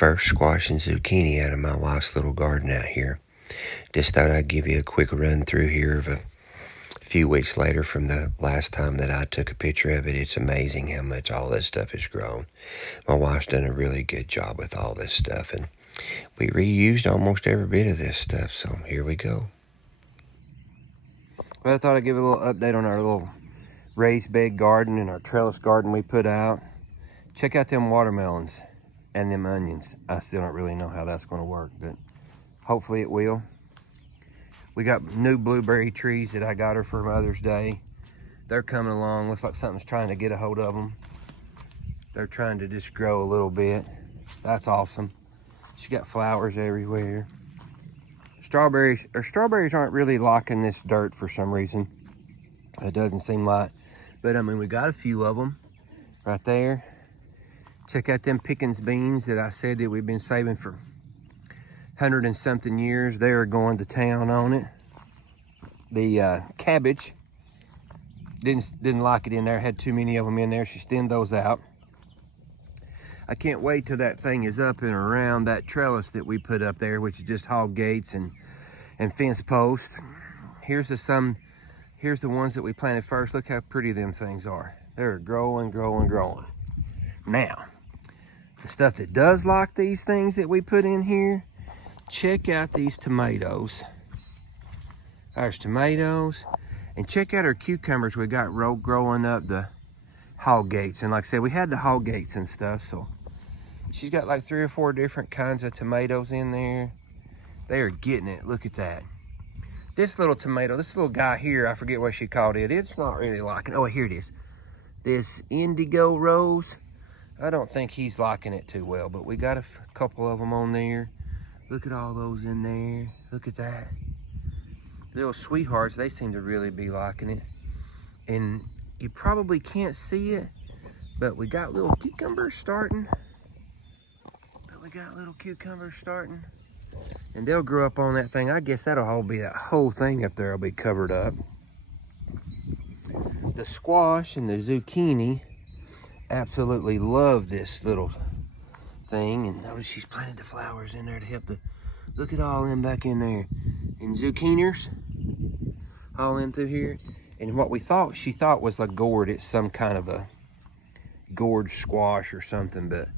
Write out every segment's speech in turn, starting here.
first squash and zucchini out of my wife's little garden out here. Just thought I'd give you a quick run through here of a few weeks later from the last time that I took a picture of it. It's amazing how much all this stuff has grown. My wife's done a really good job with all this stuff, and we reused almost every bit of this stuff, so here we go. Well, I thought I'd give a little update on our little raised bed garden and our trellis garden we put out. Check out them watermelons and them onions. I still don't really know how that's going to work, but hopefully it will. We got new blueberry trees that I got her for Mother's Day. They're coming along. Looks like something's trying to get a hold of them. They're trying to just grow a little bit. That's awesome. She got flowers everywhere. Strawberries aren't really liking this dirt for some reason. It doesn't seem like. But I mean, we got a few of them right there. Check out them Pickens beans that I said that we've been saving for 100 and something years. They are going to town on it. The cabbage didn't like it in there. Had too many of them in there. She thinned those out. I can't wait till that thing is up and around that trellis that we put up there, which is just hog gates and fence posts. Here's the ones that we planted first. Look how pretty them things are. They're growing, growing, growing. Now, the stuff that does like these things that we put in here, check out these tomatoes. There's tomatoes. And check out our cucumbers we got growing up the hog gates. And like I said, we had the hog gates and stuff, so she's got like 3 or 4 different kinds of tomatoes in there. They are getting it. Look at that. This little tomato, this little guy here, I forget what she called it. It's not really liking it. Oh, here it is. This indigo rose. I don't think he's liking it too well, but we got a couple of them on there. Look at all those in there. Look at that. Little sweethearts, they seem to really be liking it. And you probably can't see it, but we got little cucumbers starting. And they'll grow up on that thing. I guess that whole thing up there will be covered up. The squash and the zucchini absolutely love this little thing. And notice she's planted the flowers in there to help look at all them back in there. And zucchinis all in through here. And what she thought was a gourd. It's some kind of a gourd squash or something, but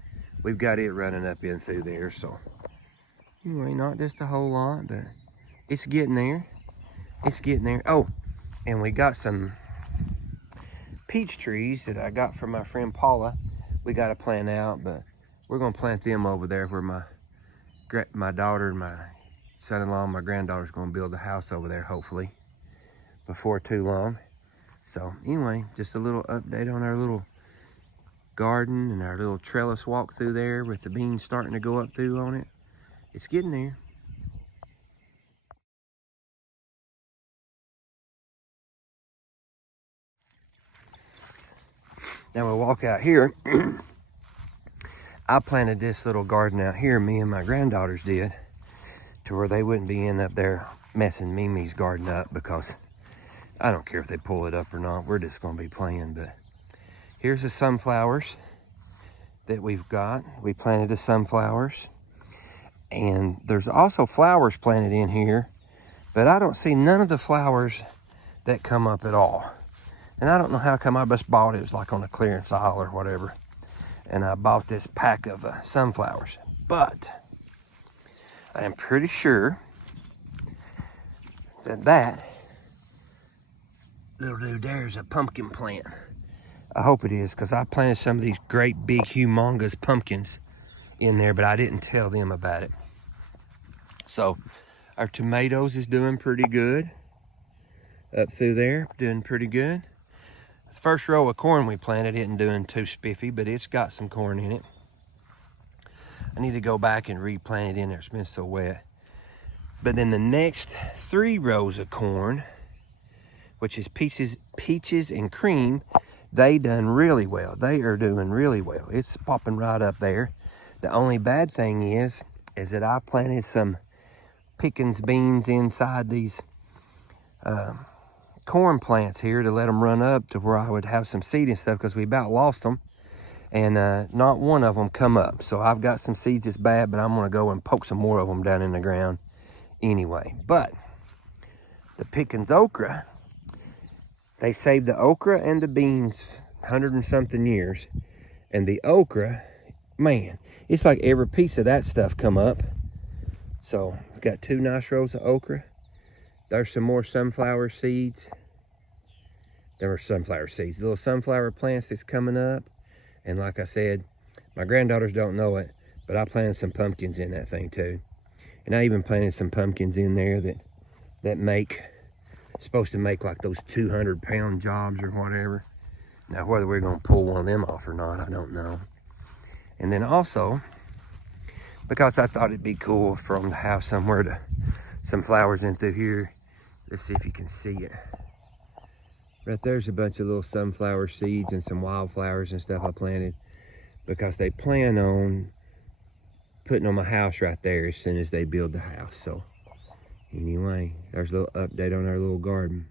we've got it running up in through there. So anyway, not just a whole lot, but it's getting there. It's getting there. Oh, and we got some peach trees that I got from my friend Paula. We got to plant out, but we're going to plant them over there where my daughter and my son-in-law and my granddaughter's going to build a house over there, hopefully, before too long. So anyway, just a little update on our little garden and our little trellis walk through there with the beans starting to go up through on it. It's getting there. Now we walk out here. I planted this little garden out here, me and my granddaughters did, to where they wouldn't be in up there messing Mimi's garden up, because I don't care if they pull it up or not. We're just going to be playing. But here's the sunflowers that we've got. We planted the sunflowers. And there's also flowers planted in here, but I don't see none of the flowers that come up at all. And I don't know how come I just bought it. It was like on a clearance aisle or whatever. And I bought this pack of sunflowers. But I am pretty sure that little dude there is a pumpkin plant. I hope it is, because I planted some of these great big humongous pumpkins in there, but I didn't tell them about it. So our tomatoes is doing pretty good up through there, doing pretty good. The first row of corn we planted isn't doing too spiffy, but it's got some corn in it. I need to go back and replant it in there. It's been so wet. But then the next 3 rows of corn, which is peaches and cream, they done really well. They are doing really well. It's popping right up there. The only bad thing is that I planted some Pickens beans inside these corn plants here to let them run up to where I would have some seed and stuff, because we about lost them. and not one of them come up. So I've got some seeds that's bad, but I'm gonna go and poke some more of them down in the ground anyway. But the Pickens okra, they saved the okra and the beans 100 and something years. And the okra, man, it's like every piece of that stuff come up. So I've got 2 nice rows of okra. There's some more sunflower seeds. There were sunflower seeds, little sunflower plants that's coming up. And like I said, my granddaughters don't know it, but I planted some pumpkins in that thing too. And I even planted some pumpkins in there that make, supposed to make like those 200-pound jobs or whatever. Now, whether we're gonna pull one of them off or not, I don't know. And then also, because I thought it'd be cool for them to have somewhere to, some flowers in through here. Let's see if you can see it. Right there's a bunch of little sunflower seeds and some wildflowers and stuff I planted, because they plan on putting on my house right there as soon as they build the house. So anyway, there's a little update on our little garden.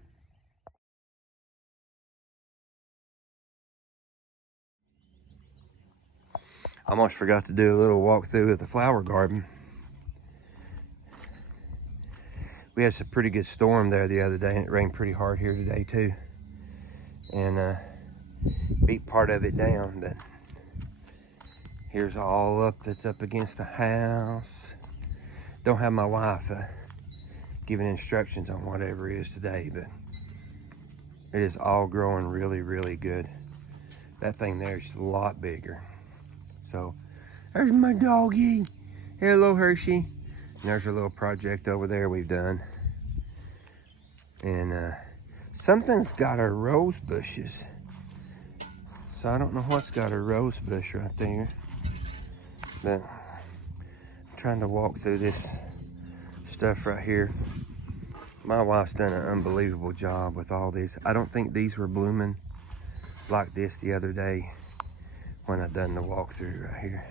I almost forgot to do a little walkthrough of the flower garden. We had some pretty good storm there the other day, and it rained pretty hard here today too. And beat part of it down, but here's all up that's up against the house. Don't have my wife giving instructions on whatever it is today, but it is all growing really, really good. That thing there is a lot bigger. So there's my doggy. Hello, Hershey. And there's a little project over there we've done. And something's got our rose bushes. So I don't know what's got a rose bush right there. But I'm trying to walk through this stuff right here. My wife's done an unbelievable job with all this. I don't think these were blooming like this the other day when I done the walkthrough right here.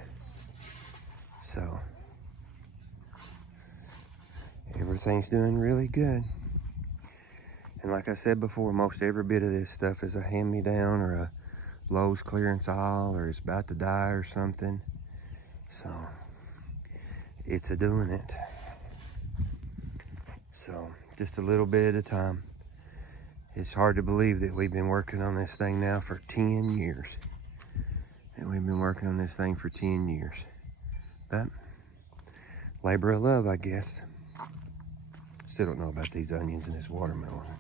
So everything's doing really good. And like I said before, most every bit of this stuff is a hand-me-down or a Lowe's clearance aisle, or it's about to die or something. So it's a doing it. So just a little bit at a time. It's hard to believe that we've been working on this thing now for 10 years. And we've been working on this thing for 10 years. But labor of love, I guess. Still don't know about these onions and this watermelon.